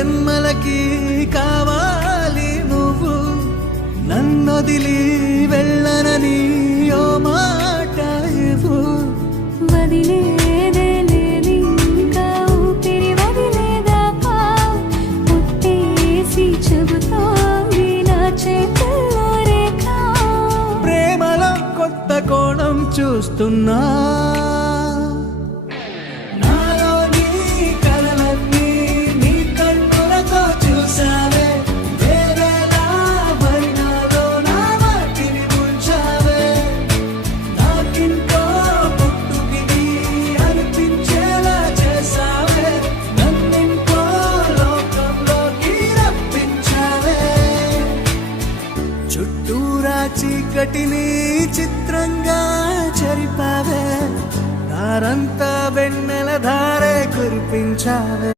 జన్మలకి కావాలి నువ్వు, నన్నొదిలి వెళ్ళనని ఓ మాట ఇవ్వు. వదిలేదే లేదు ఇంకా ఊపిరి వదిలేదాకా, పుట్టేసి చెబుతోంది నా చేతుల్లో రేఖ. ప్రేమలో కొత్త కోణం చూస్తున్నా, నాలో నీ కలలన్నీ నీ కన్నులతో చూసావే. వేరేలా మరి నాలో నా వాటిని ఉంచావే. నాకింకో పుట్టుకిది అనిపించేలా చేసావే. నన్నింకో లోకంలోకి రప్పించావే. చుట్టూరా చీకటిని చిత్రంగా చెరిపావే. దారంతా వెన్నెల ధారే కురిపించావే.